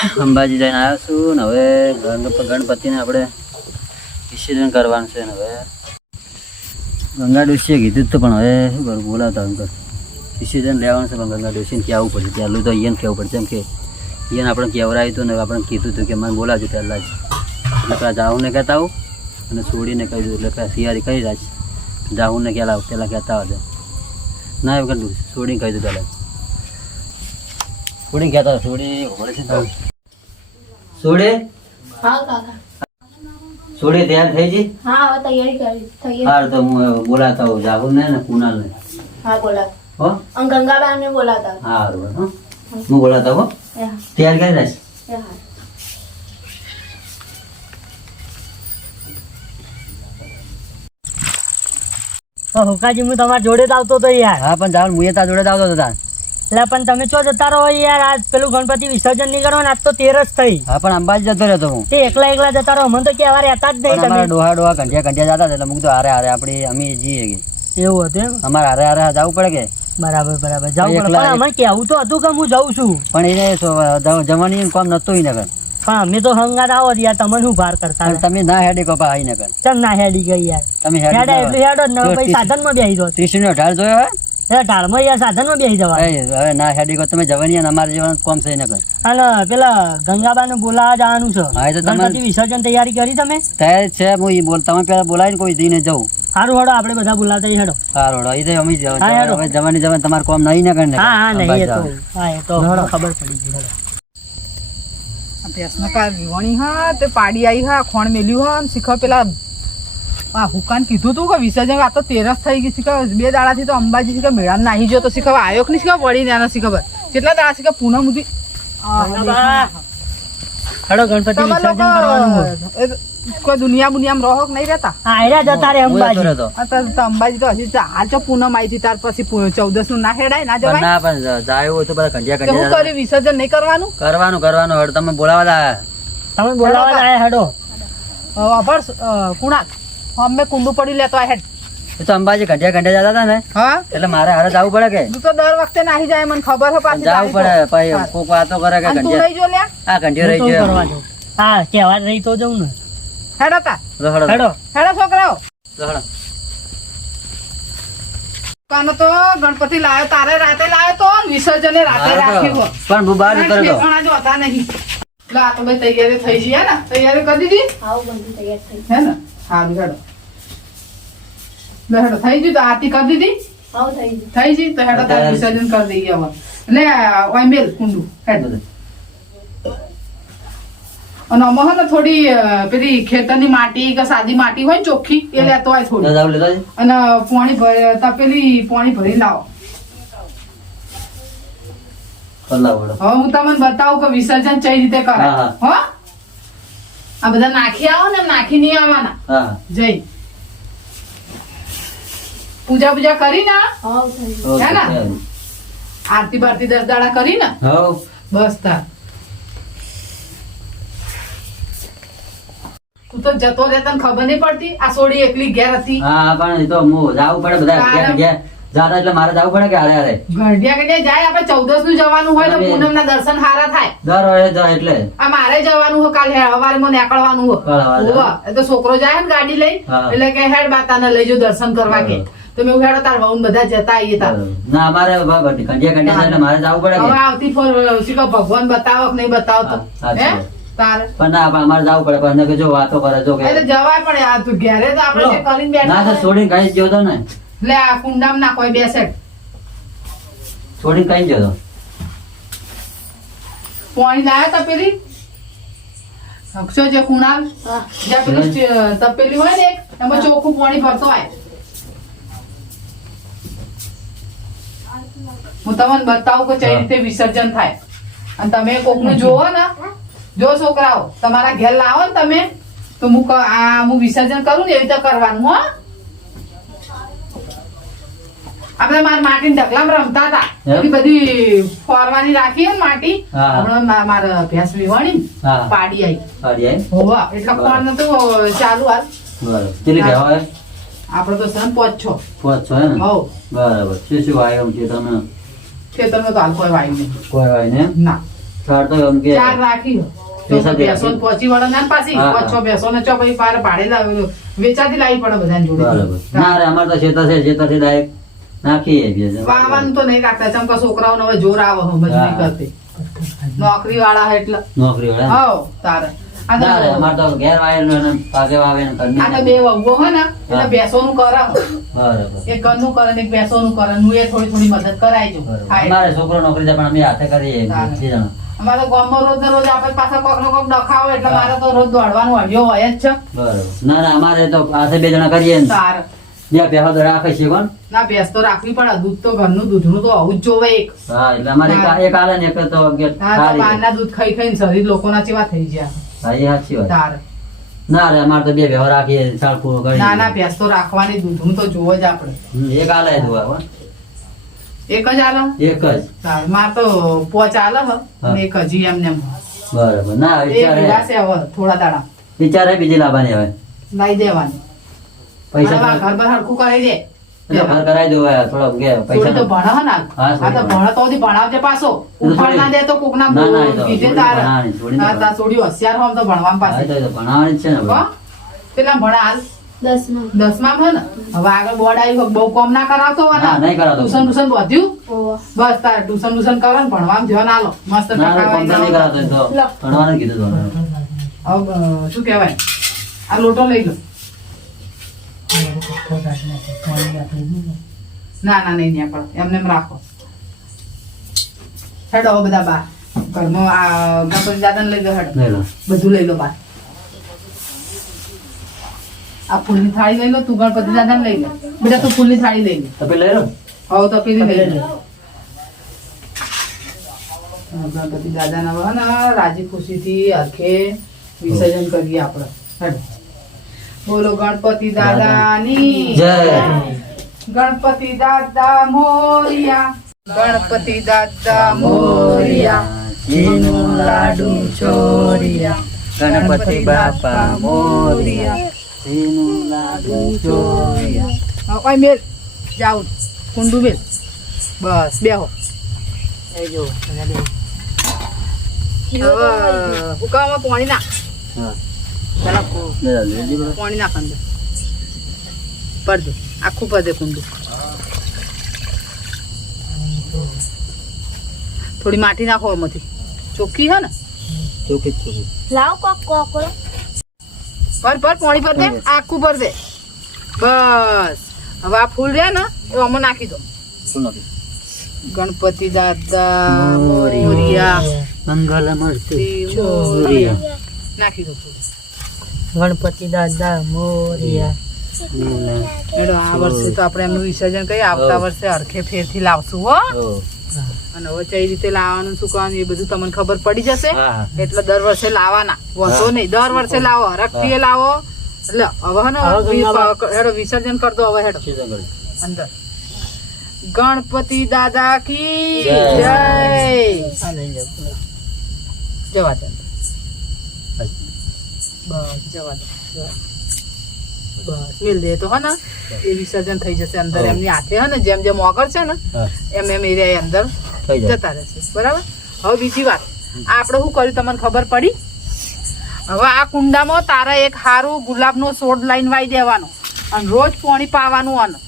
અંબાજી જઈને આવ્યો છું ને હવે ગણપતિને આપણે વિસર્જન કરવાનું છે ને હવે. ગંગા ડોસીએ કીધું તો પણ હવે શું કરું બોલાવતા અંકલ વિસર્જન લેવાનું છે પણ ગંગા ડોસીને કહેવું પડશે. પહેલું તો અહીંયા કહેવું પડશે. એમ કે અહીંયા આપણે કહેવરાયું હતું ને આપણે કીધું હતું કે મને બોલાવજો પહેલાં જ. એટલે પેલા જાહુને કહેતા આવું અને છોડીને કહી દઉં એટલે પેલા તૈયારી કરી રાખ. જાહુને કહેલા પહેલાં કહેતા આવજો. ના એવું કીધું છોડીને કહી દઉં પહેલાં છોડીને કહેતા હતા, છોડી છે ને હા કાકા. છોડે તૈયાર થઈ જી? હા હવે તૈયારી કરી થઈ હાર તો હું બોલાતા હોઉં જાહુર ને ને કુનાલ ને હા બોલા હો? અં ગંગાબા ને બોલાતા હા હો. હું. બોલાતા હો? તૈયાર કરી રાખ હા. હુકાજી હું તમારા જોડે જ આવતો હતો યાર. હા પણ જાવ મુએ તારા જોડે જ આવતો હતો તાર. એટલે પણ તમે ચો જતા રહો યાર. આજ પેલું ગણપતિ વિસર્જન નહીં કરવાનું આજ તો તેર જ થઈ. હા પણ અંબાજી જતો રહ્યો તો હું. તે એકલા એકલા જતા રહો. મને તો કે વાર હતા જ નહીં તમે. ડોહા ડોહા કંઠિયા કંઠિયા જતા એટલે મૂકતો હારે હારે આપણે અમે જઈએ એવું હતું એમ? અમારે હારે હારે જવું પડે કે? બરાબર બરાબર. જાઉં પડે. પણ અમે કેવું તો હતું કે હું જઉં છું. પણ એને જવાની કામ નતું ઈ નગર. પણ અમે તો હંગાત આવો યાર. તમને શું ભાર કરતા તમે ના હેડી કપા આઈ નગર. ચમ ના હેડી ગઈ યાર. તમે હેડા એટલું હેડો જ ને સાધનમાં બેસી દો ત્રીસ નો ઢાળ જોયો હે ઢાળમાં યાર સાધનમાં બેસી જવા હવે ના હેડી કો તમે જવાની અમારે જેવાનું કોમ છે નગર અને પેલા ગંગાબાને બોલાવા જવાનું છે. હા, તો તમારે- વિસર્જન તૈયારી કરી તમે? તૈયાર છે હું બોલ તમે પેલા બોલાવીને કોઈ દઈને જવું. સારું હેડો આપણે બધા બોલાતા હેડો સારું હેડો. ઈ તો અમે જ- હવે જવાની જવાની તમારે કોમ નહીં ને હા હા નહીં એ તો હા એ તો ખબર પડી ગઈ હેડો ભેંસનો કાર વિવાણી હા તે પાડી આવી હા ખોણ મેલ્યું હા શીખો પેલા આ હુકાન કીધું તું કે વિસર્જન આ તો તેરસ થઈ ગઈ શીખવા બે દાડાથી તો અંબાજી શીખવા મેળા નાહી જો તો શીખવા આયો ની શીખવા વળી ને શીખર કેટલા દાડા શીખવા પૂનમ સુધી. ગંગાબા, ગણપતિ વિસર્જન કરવાનું કોઈ દુનિયા બુનિયામાં રહો કે નહીં રહેતા? હા આયરા જતા રે અંબાજી. તો- તો અંબાજી તો હજી હાલ તો પૂનમ આવી હતી ત્યાર પછી ચૌદસનું ના હેડાય ના જવાય? ના પણ જાય હોય તો બધા કંડિયા કંડિયા હું કર્યું વિસર્જન નહીં કરવાનું? કરવાનું કરવાનું હડ તમે બોલાવા તમે બોલાવા જ હડો. હેડો અભર કુણાલ. અમે કુંડુ પડી લેતો હેડ. એ તો અંબાજી કંઠિયા કંઠિયા જતા હતા ને? હા. એટલે મારે હારે જવું પડે કે? તું તો દર વખતે નાહી જાય મને ખબર હો પાછી જવું પડે ભાઈ કોક વાતો કરે કે તું કંઠિયા જો લે આ કંઠિયો રહી જાઉં. હા કેવા રહી તો જઉં ને. હેડો તા. હેડો. હેડો. હેડો છોકરાઓ. હેડો. કાનો તો ગણપતિ લાવ્યો તારે રાતે લાવ્યો તો વિસર્જને રાતે રાખ્યું. પણ હું બહાર ઉતર્યો હતો જો હતા નહીં. લા તો ભાઈ તૈયારી થઈ ગઈ હે ને? તૈયારી કરી દીધી? આવું બધું તૈયાર થઈ હે ને? સારું હેડો. લે હેડો થઈ ગયું તો આરતી કરી દીધી? આવું થઈ ગયું. થઈ ગઈ તો હેડો તારે વિસર્જન કરી દઈએ હવે. લે ઓય મેલ કુંડું હેડ. અને ને થોડી પેલી ખેતરની માટી કે સાદી માટી હોય ચોખ્ખી એ લેતો હોય થોડી. અને પાણી ભરી તપેલી પાણી ભરી લાવો. હવે હું તમને બતાવું કે વિસર્જન કઈ રીતે કરે હા, આ બધા નાખી આવો ને નાખી નહીં આવવાના. હા. જઈ. પૂજા પૂજા કરી ને હે ને? આરતી બારતી દસ દાડા કરી ને બસ તાર. તું તો જતો રે તને ખબર નહીં પડતી? આ સોડી એકલી ઘેર હતી. હા પણ એ તો હું જાવું પડે બધા ઘેર જાતા એટલે મારે જવું પડે કે હારે હારે? ગઢિયા ગઢિયા જાય આપણે ચૌદસનું જવાનું હોય તો પૂનમ ના દર્શન હારા થાય. દર વડે જાય એટલે. આ મારે જવાનું હોય કાલે સવારે માં નીકળવાનું હોય તો છોકરો જાય ને ગાડી લઈ એટલે કે હેડ બાતાને લઈ જો દર્શન કરવા કે. તો મેં તાર વહુ બધા જતા આવીએ તાર. ના અમારે કંઠિયા કંઠિયા એટલે મારે જવું પડે હવે આવતી ફોર શીખો ભગવાન બતાવો કે નહીં બતાવતો? હા, તાર. પણ ના અમારે જવું પડે. પણ કે જો વાતો કરે જો કે. એટલે જવાય પણ આ તું ઘેરે તો આપણે જે કરીને ના તો છોડી. કઈ ગયો તો ને? લે આ કુંડામ ના કોઈ બેસે. છોડી કઈ ગયો તો? પાણી લાયા તપેલી? અક્ષય જે કુણાલ હા. જ્યાં પેલું તપેલી હોય ને એક એમાં ચોખ્ખું પાણી ભરતો હોય. હું તમને બતાવું કે કઈ રીતે વિસર્જન થાય. અને તમે કોકનું જોવો ને. જો છોકરાઓ તમારા ઘેર લાવો ને તમે તો હું આ હું વિસર્જન કરું ને એવી રીતે કરવાનું હો. આપણે મારા માટી ઢગલામાં રમતા હતા. એવી બધી ફોરવાની રાખી ને માટી. હા. હમણાં મારા ભેંસ વિવાણી પાડી આવી? હોવા. એટલે કોણ તો ચાલુ હાલ. કેટલી. કહેવાય? આપડે તો સન પાંચ છ. પાંચ છ હે ને? બરાબર. શું શું વાય છે તમે? ખેતરમાં તો હાલ કોઈ વાય નહીં. કોઈ વાય ને ના. ચાર તો એમ કે ચાર રાખી બેસો. પહોંચી વળો ના પાછી. પાંચ છ બેસો ને ચો પછી પાર ભાડે લાવ્યો વેચાતી લાવી પડે બધાને જોડે. ના રે અમારે તો ખેતર છે ખેતરથી ડાયરેક્ટ નાખીએ વાવાનું તો નહીં રાખતા. ચમ કે છોકરાઓને હવે જોર આવે મજૂરી કરતી. નોકરી વાળા એટલે. નોકરી વાળા હો તારે. ના અમારે તો ઘેર વાયેલું અને પાકે વાવે ને ઘરની આ તો બે વહુઓ હોય ને એટલે હા. બેસોનું કરે. બરાબર. એક ઘરનું કરે ને એક બેસોનું કરે હું એ થોડી થોડી મદદ કરાયજો બરાબર. હા, એટલે. અમારે છોકરો નોકરી જાય પણ અમે હાથે કરીએ બે જણા. અમારે તો ગામમાં રોજ રોજ આપણે પાછા કોક નો કોક ડખાવો એટલે મારે તો રોજ દોડવાનું હળિયો હોય જ છે. બરાબર. ના ના અમારે તો હાથે બે જણા કરીએ ને. તાર બે તો રાખે છે કોણ? ના ભેંસ તો રાખવી પડે દૂધ તો ઘરનું દૂધનું તો આવું જ જોવે એક. હા એટલે અમારે એક- આલે ને એક તો સારી બહારના દૂધ ખાઈ ખાઈને શરીર લોકોના ચેવા થઈ ગયા. હા એ સાચી વાત. તાર. ના રે અમારે તો બે વ્યવહાર રાખીએ પૂરો કરી ના ના ભેંસ તો રાખવાની દૂધનું તો જોવો જ આપણે. એક આલે જોવા હો. એક જ આલો? એક જ. તાર માર તો પોચ આલે હ એક એમને એમ. બરાબર. ના વિચારે. વિલાસે હવે થોડા દાડા. વિચારે બીજી લાવવાની હવે. લઈ દેવાની. પૈસા બરાબર, ઘર બર હરખું કરાઈ દે. કરાવી દો કે પૈસા તો ભણે હા, તો તો ભણાવજે પાછો. ના દે તો ના, તારે. ના હોશિયાર હોમ તો ભણાવવાની છે ને દસમાં. માં ને? હવે આગળ બોર્ડ આવ્યું બહુ કોમ ના કરાવતો નહીં કરાવતો. Tuition tuition બધ્યું? બસ તારે ટ્યુશન ટ્યુશન કરો ને ભણવામાં ધ્યાન આલો મસ્ત. ભણવાનું કીધું શું કહેવાય? આ લોટો લઈ લો. ના ના નહીં ત્યાં પડે એમને એમ રાખો. હેડો બધા બાર ઘરમાં આ ગણપતિ દાદાને લઈ લો હેડો. બધું લઈ લો બાર આ ફૂલની થાળી લઈ લો તું ગણપતિ દાદાને લઈ લો. બધા તું ફૂલની થાળી લઈ લે. તો લઈ લો. હવે તો પેલી લઈ લે. હા, ગણપતિ દાદાના હવે ને રાજી ખુશીથી હરખે વિસર્જન કરીએ આપણે. હેડો. બોલો ગણપતિ દાદાની. જય. ગણપતિ દાદા મોરિયા. ગણપતિ દાદા મોરિયા. ઘીનું લાડુ ચોરિયા. ગણપતિ બાપા મોરિયા. ઘીનું લાડુ ચોરિયા. હા, ઓય મેલ. જાઉં કુંડુ મેલ. બસ બેહો. હવે ઉકાળામાં પાણી ના હા. પાણી આખું કુંડું. થોડી માટી નાખો એમાંથી ચોખ્ખી હે ને? ચોખ્ખી ચોખ્ખી. લાવ કોક કોકરો પર પર પાણી પર દે આખું પર દે. બસ. હવે આ ફૂલ રહ્યા ને એ આમાં નાખી દો. શું? ગણપતિ દાદા મોરિયા. મોરિયા. મંગલ મૂર્તિ નાખી દો ફૂલ ગણપતિ દાદા મોરિયા. આ વર્ષે તો આપણે એમનું વિસર્જન કરીએ. આવતા વર્ષે હરખે ફેરથી લાવશું હો. અને હવે કઈ રીતે લાવવાનું શું કરવાનું એ બધું તમને ખબર પડી જશે. એટલે દર વર્ષે લાવવાના. હા. નહીં. દર વર્ષે લાવો. હરખથી એ લાવો. એટલે હવે હેડો વિસર્જન કરતો હવે હેડો. અંદર. ગણપતિ દાદા કી જય. જવા દે. બસ જવા દે બસ મિલ દે તો હે ને એ વિસર્જન થઈ જશે અંદર. એમની હાથે હે ને જેમ જેમ ઓગળ છે ને એમ એમ એરિયા અંદર. જતા રહેશે. બરાબર? હવે બીજી વાત. આ આપણે શું કર્યું તમને ખબર પડી? હવે આ કુંડામાં તારા એક હારું ગુલાબનો છોડ લાઈન વાઈ દેવાનો. અને રોજ પાણી પાવાનું અને.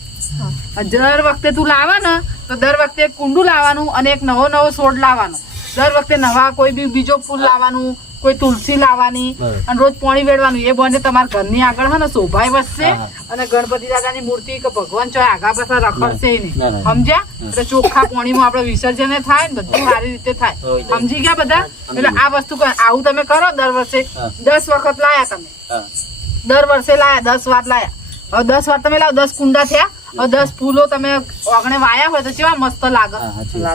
દર વખતે તું લાવે ને તો દર વખતે એક કુંડું લાવવાનું અને એક નવો નવો છોડ લાવવાનો. દર વખતે નવા કોઈ બી બીજો ફૂલ લાવવાનું. કોઈ તુલસી લાવવાની અને રોજ પાણી વેડવાનું એ બને તમારા ઘરની આગળ હે ને શોભાઈ વધશે. અને ગણપતિ દાદાની મૂર્તિ કે ભગવાન ચો આગા પાછા રખડશે નહીં. સમજ્યા? એટલે ચોખ્ખા પાણીમાં આપણે વિસર્જન થાય ને બધું સારી રીતે થાય. સમજી ગયા બધા? એટલે આ વસ્તુ આવું તમે કરો દર વર્ષે. દસ વખત લાયા તમે. દર વર્ષે લાયા દસ વાર લાયા. હવે દસ વાર તમે લાવો દસ કુંડા થયા. હવે દસ ફૂલો તમે ઓગણે વાયા હોય તો કેવા મસ્ત લાગે.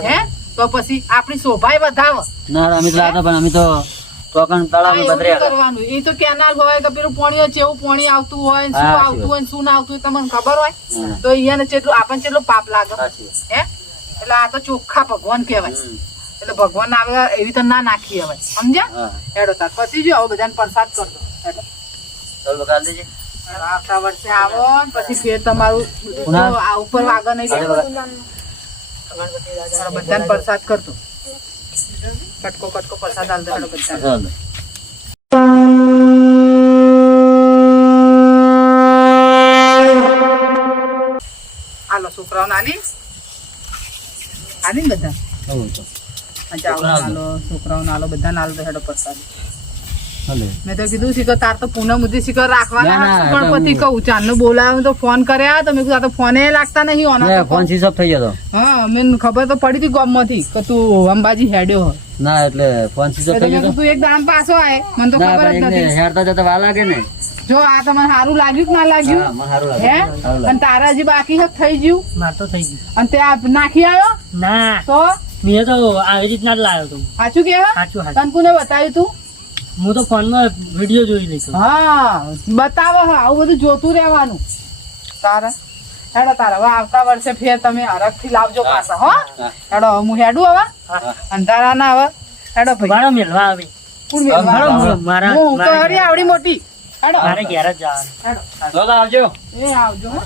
હે તો પછી આપણી શોભાય વધાવો. ના અમે તો પણ અમે તો ટોકન તળાવ એવું કરવાનું. એ તો કેનાલ હોય કે પેલું પાણી હોય જેવું આવતું હોય શું આવતું હોય શું ના આવતું હોય તમને ખબર હોય? તો અહીંયા ચેટલું આપણને ચેટલું પાપ લાગે. હે? એટલે આ તો ચોખ્ખા ભગવાન કહેવાય. એટલે ભગવાન આવે એવી તો ના નાખી હવે સમજ્યા. હેડો તાર. પછી જો હવે બધાને પ્રસાદ કરજો હેડો. ચાલો બગાડ આવતા વર્ષે આવો પછી ફેર તમારું આ ઉપર વાગો નહીં. બધાને પ્રસાદ કરતો. કટકો કટકો પ્રસાદ હાલ બધા ચાલો છોકરાઓ નાની આની બધા છોકરાઓ નાલો બધા નાલ હેડો પ્રસાદ હાલે મેં તો કીધું શીખર તાર તો પૂનમ સુધી શીખર રાખવાના કહું બોલાવ્યો તો ફોન કર્યા તો મેં કીધું આ તો ફોને લાગતા નહીં ઓના ફોન સ્વિચ થઈ ગયો હા મને ખબર તો પડી હતી ગામમાંથી કે તું અંબાજી હેડ્યો હોય. ના એટલે ફોન સ્વિચ થઈ ગયો તું. એક દામ પાછો આય મને તો તો ખબર જ નથી. જતા લાગે ને. જો આ તમને સારું લાગ્યું કે ના લાગ્યું? હે અને તારા હજી બાકી હક થઈ ગયું? માર તો થઈ ગયું. અને તે આ નાખી આવ્યો ના. તો? મેં તો આવી રીતના જ લાવ્યો તું. સાચું કે સાચું સાચું. કોને બતાવ્યું તું? હું તો ફોનમાં વીડિયો જોઈ લઈશ. હા બતાવો હા આવું બધું જોતું રહેવાનું. તારા હેડો તારા હવે આવતા વર્ષે ફેર તમે હરખથી લાવજો પાછા હો. હેડો હું હેડું હવે. અંધારા ના હવે. હેડો ભાઈ. મારો મેળવા આવે. કોણ મારા- હું તો હરી આવડી મોટી. હેડો. મારે ઘેર જ જવાનું હેડો. આવજો. એ આવજો હો.